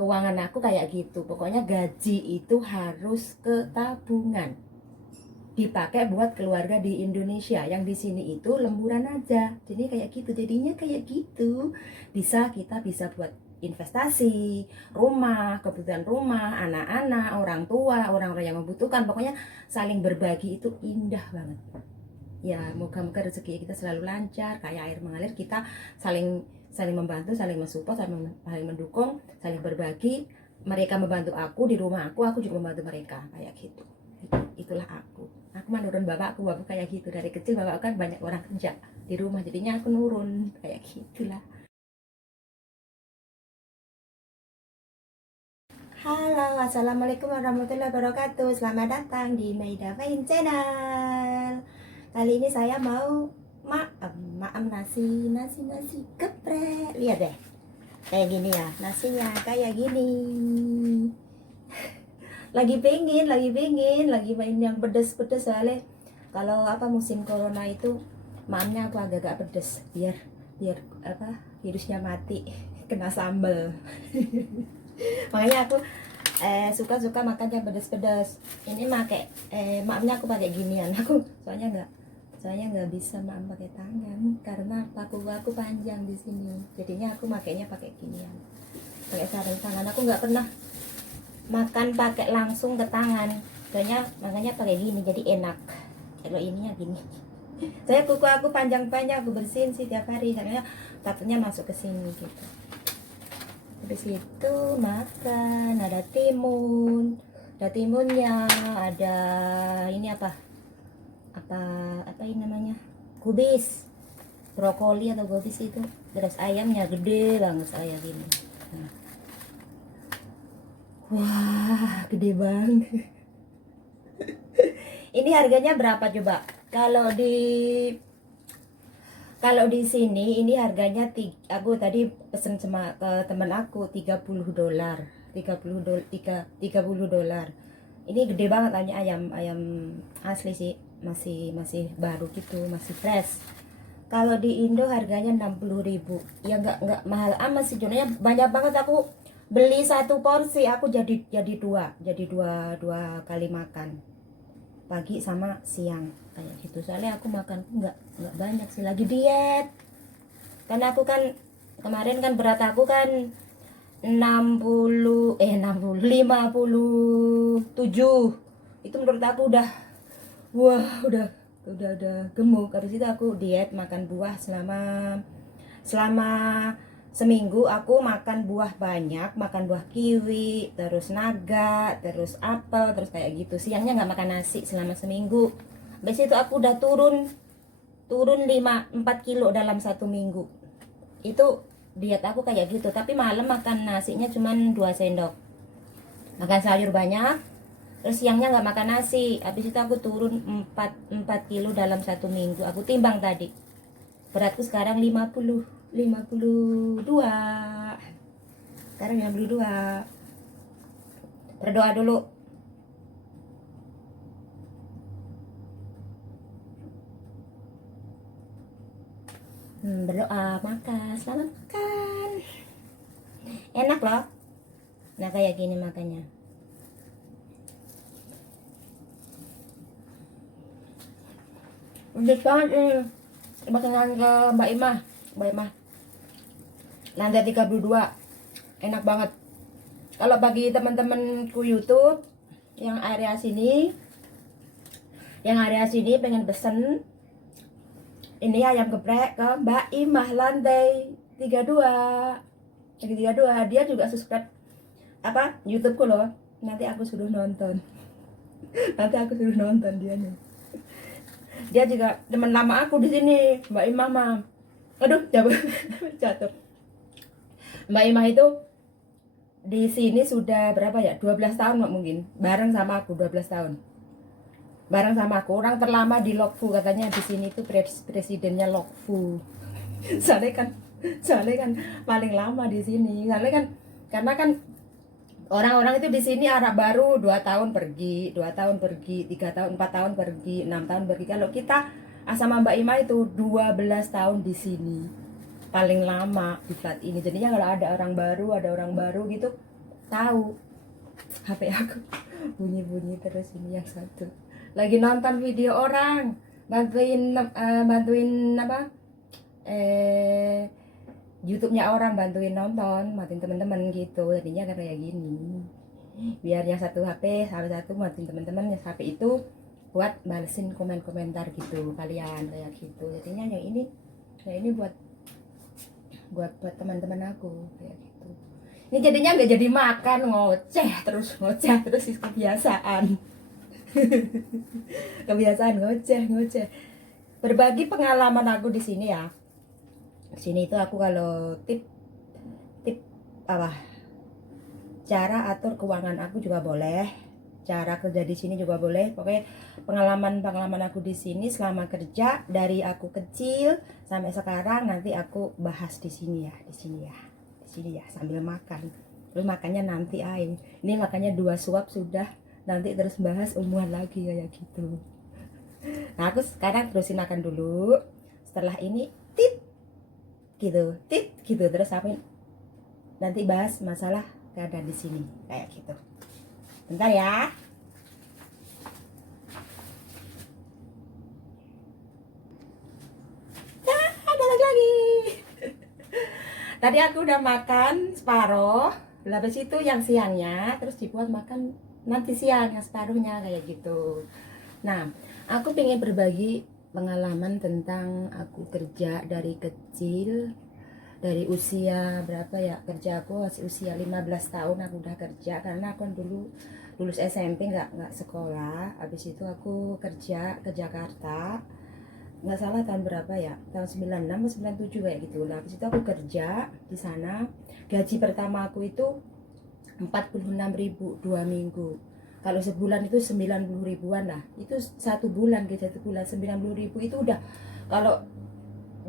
keuangan aku kayak gitu. Pokoknya gaji itu harus ke tabungan, dipakai buat keluarga di Indonesia. Yang di sini itu lemburan aja. Jadi kayak gitu, jadinya kayak gitu. Kita bisa buat investasi, rumah, kebutuhan rumah, anak-anak, orang tua, orang-orang yang membutuhkan. Pokoknya saling berbagi itu indah banget. Ya, moga-moga rezeki kita selalu lancar, kayak air mengalir. Kita saling saling membantu, saling mensupport, saling mendukung, saling berbagi. Mereka membantu aku di rumah aku juga membantu mereka, kayak gitu. Itulah aku mah nurun bapakku kayak gitu. Dari kecil bapak kan banyak orang kerja di rumah, jadinya aku nurun kayak gitulah. Halo, assalamualaikum warahmatullahi wabarakatuh. Selamat datang di Maida Fine Channel. Kali ini saya mau maam nasi geprek. Lihat deh, kayak gini ya nasinya, kayak gini. Lagi main yang pedes-pedes soalnya kalau musim corona itu maamnya aku agak-agak pedes biar biar virusnya mati kena sambel. Makanya aku suka makan yang pedas-pedas. Ini pakai maamnya aku pakai ginian. Soalnya nggak bisa maam pakai tangan karena paku aku panjang di sini. Jadinya aku makainya pakai ginian. Pakai sarung tangan. Aku nggak pernah makan pakai langsung ke tangan. Makanya pakai gini jadi enak. Kalau ininya gini. Saya kuku aku panjang-panjang, aku bersihin sih tiap hari karena takutnya masuk ke sini gitu. Habis itu makan, ada timunnya, ada ini apa ini namanya, kubis, brokoli atau kubis itu, terus ayamnya gede banget saya gini. Nah. Wah, gede banget. Ini harganya berapa coba? Kalau di sini ini harganya aku tadi pesen sama ke temen aku $30. 30 dolar. Ini gede banget ayam asli sih, masih baru gitu, masih fresh. Kalau di Indo harganya 60.000. Ya nggak mahal amat sih, sebenarnya banyak banget. Aku beli satu porsi, aku jadi dua kali makan, pagi sama siang kayak gitu. Soalnya aku makan nggak banyak sih, lagi diet. Karena aku kan kemarin kan berat aku kan 57. Itu menurut aku udah wah, udah gemuk. Habis itu aku diet, makan buah selama seminggu. Aku makan buah banyak, makan buah kiwi, terus naga, terus apel, terus kayak gitu. Siangnya nggak makan nasi selama seminggu. Habis itu aku udah turun 4 kilo dalam 1 minggu. Itu diet aku kayak gitu. Tapi malam makan nasinya cuman 2 sendok, makan sayur banyak, terus siangnya nggak makan nasi. Habis itu aku turun 4 kilo dalam 1 minggu. Aku timbang tadi, beratku sekarang 52. Sekarang 52. Berdoa dulu. Berdoa, makan, selamat makan. Enak loh. Nah kayak gini makanya. Udah banget ini. Pesanan ke Mbak Imah. Lantai 32. Enak banget. Kalau bagi teman-temanku YouTube yang area sini pengen pesen ini ayam geprek ke Mbak Imah lantai 32. Dia juga subscribe YouTubeku loh. Nanti aku suruh nonton. Dia nih. Dia juga teman lama aku di sini, Mbak Imah mah. Aduh, jatuh. Mbak Imah itu di sini sudah berapa ya? 12 tahun mungkin. Bareng sama aku 12 tahun. Orang terlama di Lokfu katanya di sini itu presidennya Lokfu. Soalnya kan paling lama di sini. Soalnya kan karena kan orang-orang itu di sini Arab baru 2 tahun pergi, 3 tahun, 4 tahun pergi, 6 tahun pergi. Kalau kita sama Mbak Ima itu 12 tahun di sini. Paling lama di plat ini. Jadinya kalau ada orang baru gitu, tahu HP aku bunyi-bunyi terus. Ini yang satu lagi nonton video orang, bantuin apa YouTube-nya orang, bantuin nonton, bantuin teman-teman gitu. Jadinya kayak gini. Biar yang satu HP satu bantuin teman-teman, yang HP itu buat balesin komentar gitu kalian kayak gitu. Jadinya yang ini buat teman-teman aku kayak gitu. Ini jadinya nggak jadi makan, ngoceh terus kebiasaan. Kebiasaan ngoceh. Berbagi pengalaman aku di sini ya. Di sini itu aku kalau tip apa? Cara atur keuangan aku juga boleh. Cara kerja di sini juga boleh. Pokoknya pengalaman aku di sini selama kerja dari aku kecil sampai sekarang nanti aku bahas di sini ya sambil makan. Terus makannya nanti air. Ini makannya 2 suap sudah. Nanti terus bahas umuan lagi kayak gitu. Nah, aku sekarang terusin makan dulu. Setelah ini tip gitu terus apa nanti bahas masalah keadaan di sini kayak gitu. Bentar ya. Ada lagi. Tadi aku udah makan separuh. Habis itu yang siangnya terus dibuat makan nanti siang yang separuhnya kayak gitu. Nah, aku pengen berbagi pengalaman tentang aku kerja dari kecil, dari usia berapa ya, kerja aku usia 15 tahun aku udah kerja, karena aku dulu lulus SMP nggak sekolah. Habis itu aku kerja ke Jakarta, nggak salah tahun berapa ya, tahun 96 atau 97 kayak gitu. Nah, habis itu aku kerja di sana. Gaji pertama aku itu 46.000 2 minggu. Kalau sebulan itu 90 ribuan lah. Itu satu bulan 90 ribu itu udah, kalau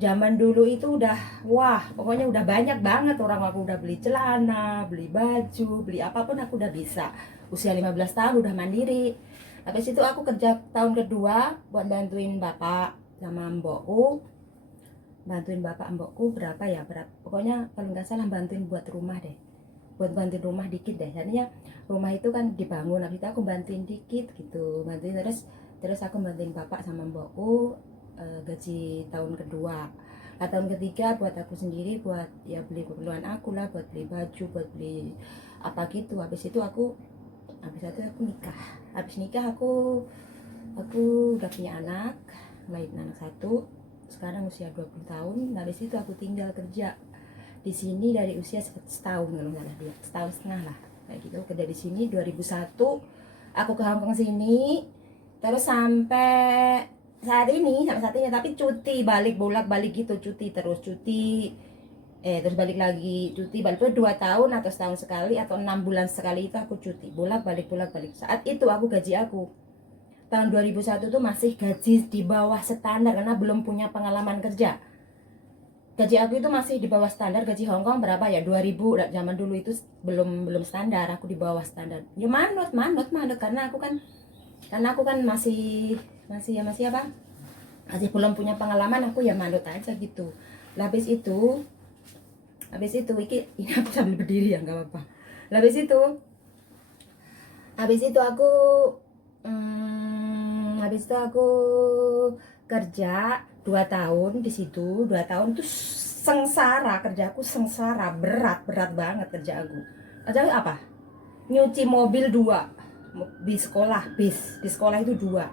zaman dulu itu udah wah, pokoknya udah banyak banget orang. Aku udah beli celana, beli baju, beli apapun aku udah bisa. Usia 15 tahun udah mandiri. Habis itu aku kerja tahun kedua buat bantuin bapak sama mbokku. Bantuin bapak mbokku berapa ya, pokoknya kalau nggak salah bantuin buat rumah deh. Buat bantuin rumah dikit deh. Jadinya rumah itu kan dibangun, habis itu aku bantuin dikit gitu, bantuin terus aku bantuin bapak sama mbokku. Gaji tahun kedua. Nah, tahun ketiga buat aku sendiri, buat ya beli keperluan aku lah, buat beli baju, buat beli apa gitu. Habis itu aku nikah. Habis nikah aku udah punya anak, lain anak satu, sekarang usia 20 tahun. Habis itu aku tinggal kerja di sini dari usia setahun, kalau nggak salah dia setahun setengah lah kayak gitu. Kerja di sini 2001 aku ke Hongkong sini, terus sampai saat ini, tapi cuti bolak-balik gitu, terus balik lagi, cuti balik itu 2 tahun atau setahun sekali atau 6 bulan sekali itu aku cuti bolak-balik. Saat itu gaji aku tahun 2001 tuh masih gaji di bawah standar karena belum punya pengalaman kerja. Gaji aku itu masih di bawah standar. Gaji Hongkong berapa ya, 2000 zaman dulu itu belum standar. Aku di bawah standar ya, manut karena aku kan masih apa, masih belum punya pengalaman. Aku ya manut aja gitu. Habis itu ini aku sambil berdiri ya, nggak apa-apa. Habis itu aku kerja 2 tahun di situ. 2 tahun tuh sengsara, kerjaku sengsara, berat banget kerja aku. Kerja apa? Nyuci mobil 2 di sekolah, di sekolah itu 2.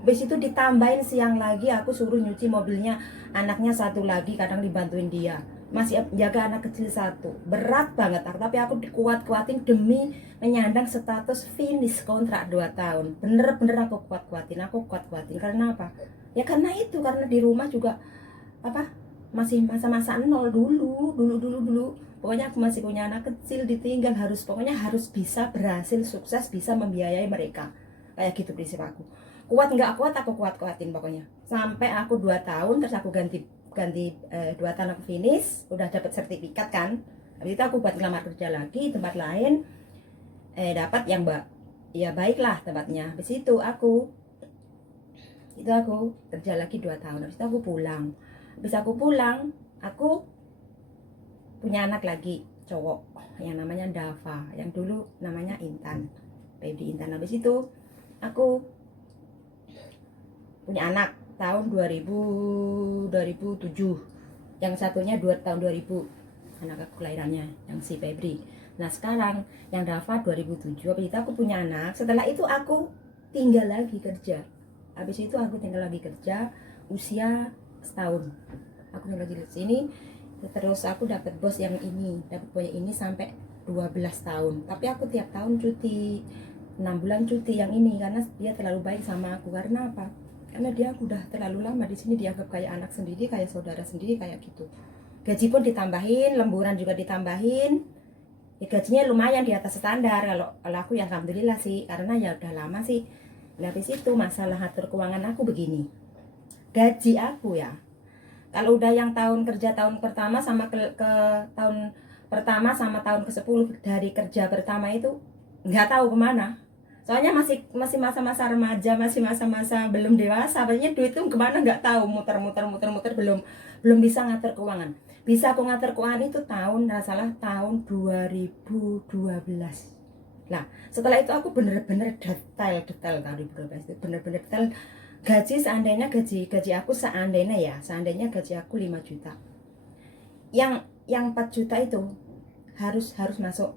Habis itu ditambahin siang lagi aku suruh nyuci mobilnya anaknya satu lagi, kadang dibantuin dia, masih jaga anak kecil satu. Berat banget, tapi aku dikuat-kuatin demi menyandang status finish kontrak 2 tahun. Bener-bener aku kuat-kuatin karena apa? Ya karena di rumah juga apa, masih masa-masa nol dulu. Pokoknya aku masih punya anak kecil ditinggal, harus bisa berhasil sukses, bisa membiayai mereka. Kayak gitu prinsip aku. Kuat nggak kuat, aku kuatin pokoknya. Sampai aku 2 tahun, terus aku ganti 2 tahun aku finish, udah dapat sertifikat kan. Habis itu aku buat ngelamar kerja lagi tempat lain, dapat yang ya baiklah tempatnya. Habis itu aku kerja lagi 2 tahun. Habis itu aku pulang. Aku punya anak lagi, cowok yang namanya Dava, yang dulu namanya Intan, Febri Intan. Habis itu aku punya anak tahun 2007, yang satunya tahun 2000, anak aku kelahirannya yang si Febri. Nah sekarang yang Dava 2007. Habis itu aku punya anak, setelah itu aku tinggal lagi kerja. Habis itu aku tinggal lagi kerja usia setahun, aku tinggal di sini. Terus aku dapat bos yang ini, dapat bos yang ini sampai 12 tahun. Tapi aku tiap tahun cuti, 6 bulan cuti yang ini, karena dia terlalu baik sama aku. Karena apa? Karena dia udah terlalu lama di sini, dianggap kayak anak sendiri, kayak saudara sendiri, kayak gitu. Gaji pun ditambahin, lemburan juga ditambahin. Ya, gajinya lumayan di atas standar. Kalau aku ya alhamdulillah sih, karena ya udah lama sih. Nah, habis itu masalah atur keuangan aku begini. Gaji aku ya, kalau udah yang tahun kerja tahun pertama sama ke tahun pertama sama tahun ke-10 dari kerja pertama itu nggak tahu kemana. Soalnya masih masa-masa remaja, masih masa-masa belum dewasa. Apalagi duit itu kemana nggak tahu, muter-muter belum bisa ngatur keuangan. Bisa aku ngatur keuangan itu tahun, nggak salah tahun 2012. Nah, setelah itu aku bener-bener detail tahun 2012 itu bener-bener detail. Gaji aku seandainya gaji aku 5 juta. Yang 4 juta itu harus masuk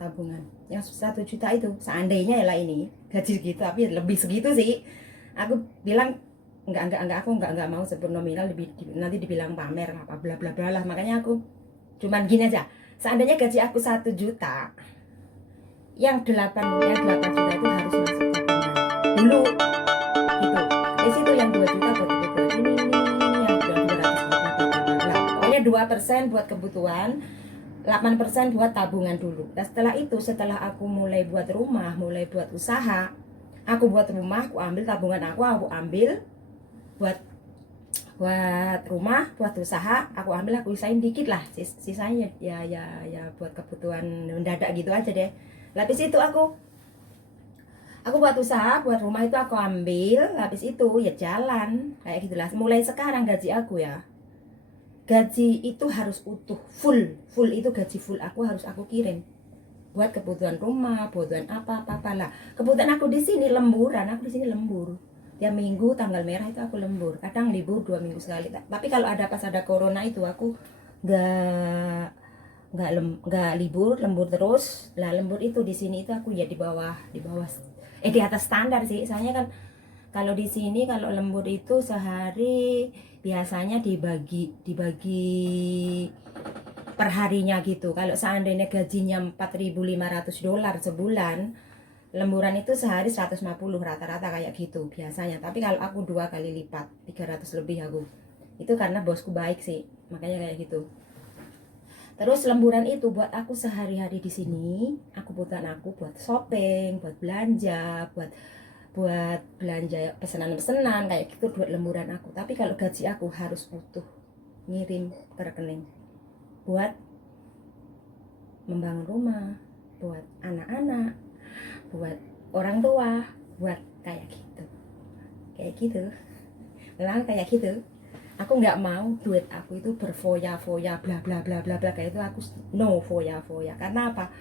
tabungan. Yang 1 juta itu seandainya ya lah, ini gaji gitu, tapi lebih segitu sih. Aku bilang aku enggak mau sebut nominal, nanti dibilang pamer apa bla bla bla lah. Makanya aku cuman gini aja. Seandainya gaji aku 1 juta, yang 8 juta itu harus masuk tabungan dulu gitu. Di situ yang 2 juta buat kebutuhan ini yang 200 lah. Pokoknya 2% buat kebutuhan, 8% buat tabungan dulu. Dan setelah aku mulai buat rumah, mulai buat usaha, aku buat rumah, aku ambil tabungan aku ambil buat rumah, buat usaha, aku usahain dikit lah, sisanya ya buat kebutuhan mendadak gitu aja deh. Habis itu aku buat usaha, buat rumah itu aku ambil, habis itu ya jalan kayak gitulah. Mulai sekarang gaji aku ya, gaji itu harus utuh, full itu gaji full harus aku kirim buat kebutuhan rumah, kebutuhan apa lah. Kebutuhan aku di sini lemburan, lembur tiap minggu tanggal merah itu aku lembur, kadang libur 2 minggu sekali. Tapi kalau pas ada corona itu aku nggak libur, lembur terus. Lah lembur itu di sini itu aku ya di bawah di atas standar sih. Soalnya kan kalau di sini kalau lembur itu sehari biasanya dibagi perharinya gitu. Kalau seandainya gajinya $4.500 sebulan, lemburan itu sehari 150 rata-rata kayak gitu biasanya. Tapi kalau aku 2 kali lipat, 300 lebih aku. Itu karena bosku baik sih, makanya kayak gitu. Terus lemburan itu buat aku sehari-hari di sini. Kebutuhan aku buat shopping, buat belanja, buat belanja pesanan kayak gitu, buat lemburan aku. Tapi kalau gaji aku harus utuh ngirim ke rekening buat membangun rumah, buat anak-anak, buat orang tua, buat kayak gitu. Memang kayak gitu. Aku nggak mau duit aku itu berfoya-foya bla bla bla bla bla kayak itu. Aku no foya-foya. Karena apa?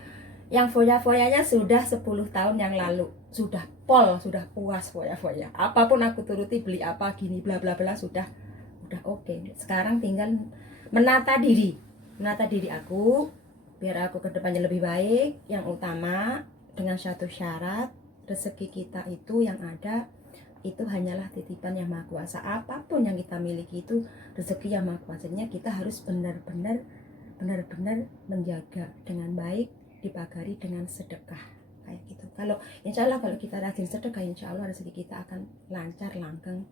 Yang foya-foyanya sudah 10 tahun yang lalu, sudah puas foya-foya. Apapun aku turuti, beli apa gini bla bla bla, sudah oke. Sekarang tinggal menata diri aku biar aku kedepannya lebih baik. Yang utama dengan satu syarat, rezeki kita itu yang ada itu hanyalah titipan yang maha kuasa. Apapun yang kita miliki itu rezeki yang maha kuasanya. Kita harus benar-benar menjaga dengan baik, dipagari dengan sedekah kayak gitu. Kalau insya Allah kalau kita rajin sedekah, insya Allah rezeki kita akan lancar langgeng.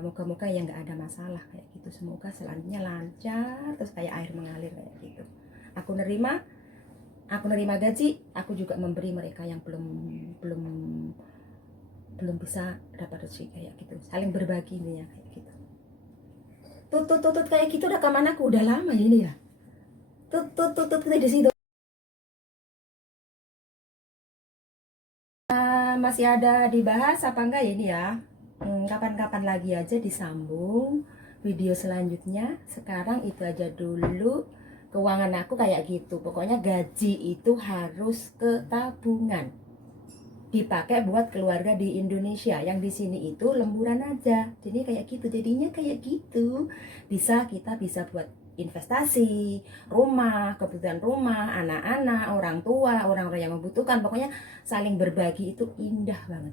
Moga-moga yang nggak ada masalah kayak gitu. Semoga selanjutnya lancar terus kayak air mengalir kayak gitu. Aku nerima gaji, aku juga memberi mereka yang belum bisa dapat rezeki kayak gitu. Saling berbagi nih ya kayak gitu. Tutut kayak gitu rekaman aku udah lama ini ya. Tutut di situ. Masih ada dibahas apa enggak ya ini ya? Kapan-kapan lagi aja disambung video selanjutnya. Sekarang itu aja dulu. keuangan aku kayak gitu. Pokoknya gaji itu harus ke tabungan, dipakai buat keluarga di Indonesia. Yang di sini itu lemburan aja. Jadi kayak gitu, jadinya kayak gitu. Kita bisa buat investasi, rumah, kebutuhan rumah, anak-anak, orang tua, orang-orang yang membutuhkan. Pokoknya saling berbagi itu indah banget.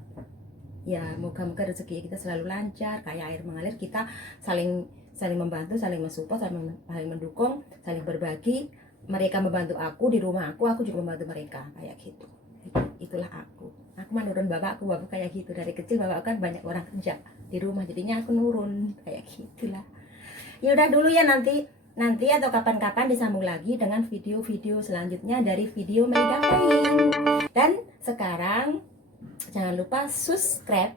Ya, moga-moga rezeki kita selalu lancar, kayak air mengalir. Kita saling saling membantu, saling mensupport, saling mendukung, saling berbagi. Mereka membantu aku di rumah aku juga membantu mereka, kayak gitu. Itulah aku mah nurun bapakku kayak gitu. Dari kecil bapak kan banyak orang kerja di rumah, jadinya aku nurun kayak gitulah. Ya udah dulu ya, nanti atau kapan-kapan disambung lagi dengan video-video selanjutnya dari video Maida Fahim. Dan sekarang jangan lupa subscribe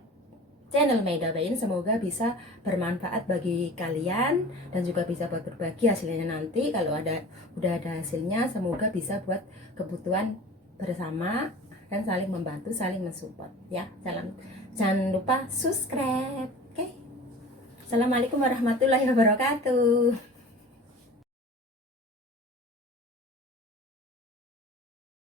channel Maida Bain. Semoga bisa bermanfaat bagi kalian dan juga bisa buat berbagi hasilnya nanti. Kalau udah ada hasilnya, semoga bisa buat kebutuhan bersama dan saling membantu, saling mensupport ya. Jangan lupa subscribe. Oke. Assalamualaikum warahmatullahi wabarakatuh.